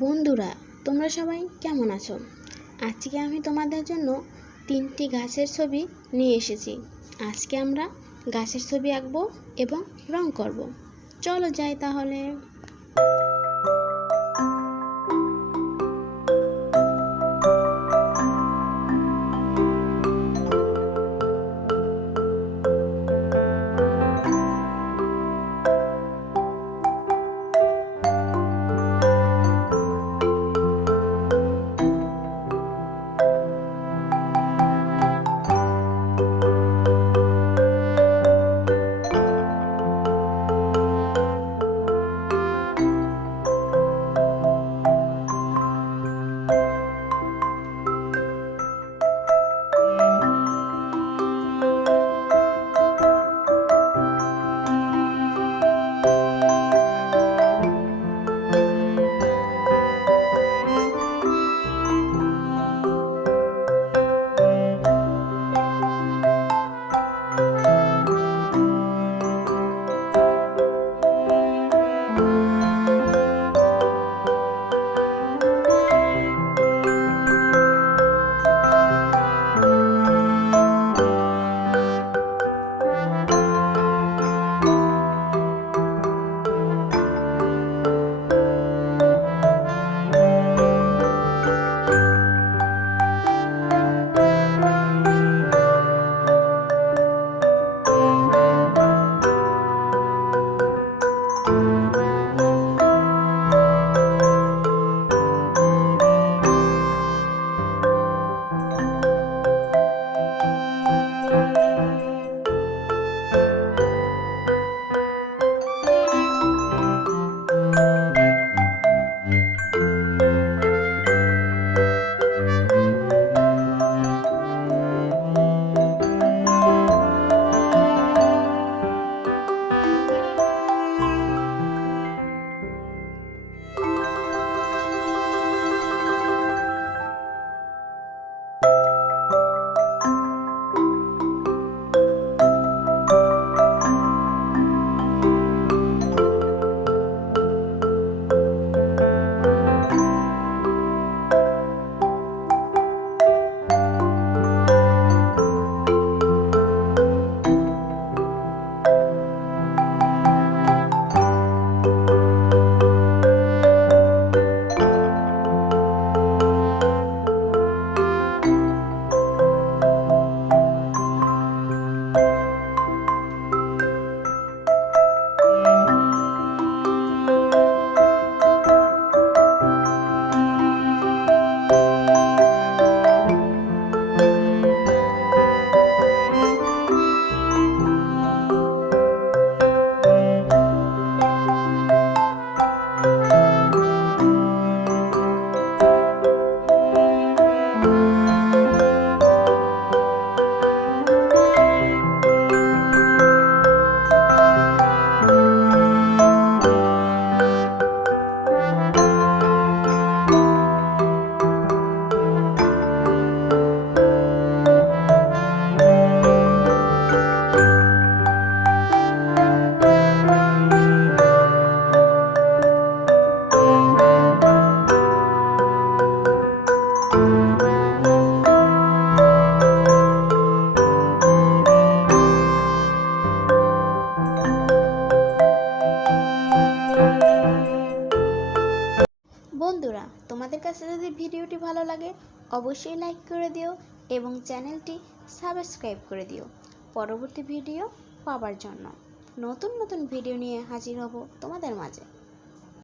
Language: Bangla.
বন্ধুরা, তোমরা সবাই কেমন আছো? আজকে আমি তোমাদের জন্য 3টি গাছের ছবি নিয়ে এসেছি। আজকে আমরা গাছের ছবি আঁকবো এবং রং করব। চলো যাই তাহলে। বন্ধুরা, তোমাদের কাছে যদি ভিডিওটি ভালো লাগে অবশ্যই লাইক করে দিও এবং চ্যানেলটি সাবস্ক্রাইব করে দিও পরবর্তী ভিডিও পাওয়ার জন্য। নতুন নতুন ভিডিও নিয়ে হাজির হব তোমাদের মাঝে।